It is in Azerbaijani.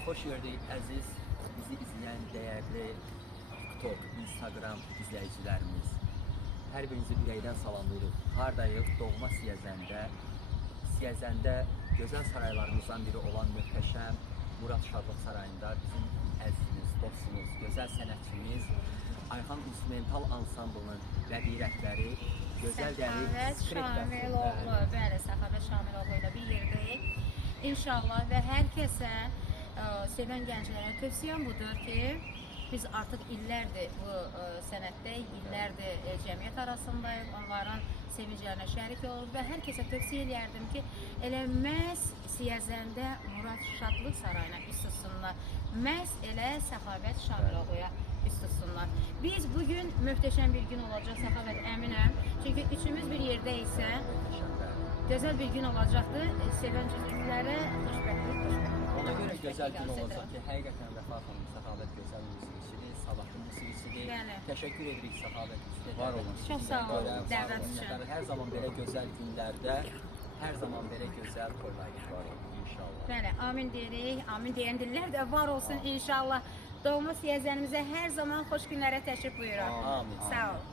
Xoş gördük əziz bizi izləyən dəyərli TikTok, Instagram izləyicilərimiz. Hər birinizi ürəkdən salamlayırıq. Hardayıq? Doğma Siyəzəndə. Siyəzəndə gözəl saraylarımızdan biri olan möhtəşəm Murad Şadlıq Sarayında bizim əzizimiz, dostumuz, gözəl sənətçimiz Ayxan İnstrumental Ansamblının bədii rəhbəri, gözəl dəyərli Səxavət Şamiloğlu, bəli, Səxavət Şamiloğlu ilə bir yerdəyik. İnşallah və hər kəsə sevən gənclərə tövsiyəm budur ki, biz artıq illərdir bu sənətdəyik, illərdir cəmiyyət arasındayıq, onların sevinclərinə şərik olub və hər kəsə tövsiyə edərdim ki, elə məhz Siyəzəndə Murad Şadlıq Sarayına üst tutsunlar, məhz elə Səxavət Şamiloğluya üst tutsunlar. Biz bugün möhtəşəm bir gün olacaq, Səxavət, əminəm. Çünki üçümüz bir yerdə isə gözəl bir gün olacaqdır. Sevən cüzüklərə xoşbəxtlik. Ona görə gözəl gün olacaq ki, həqiqətən Vəfa xanım Səxavət gözəl musiqiçidir, sabahlı musiqiçidir. Təşəkkür edirik Səxavət. Var olun. Çox sağ olun dəvət üçün. Hər zaman belə gözəl günlərdə, hər zaman belə gözəl toylarımız var olun inşallah. Bəli, amin deyirik. Amin deyən dillər də var olsun inşallah. Doğma Siyəzənimizə hər zaman xoş günlərə təşrif buyurun. Amin. Sağ olun.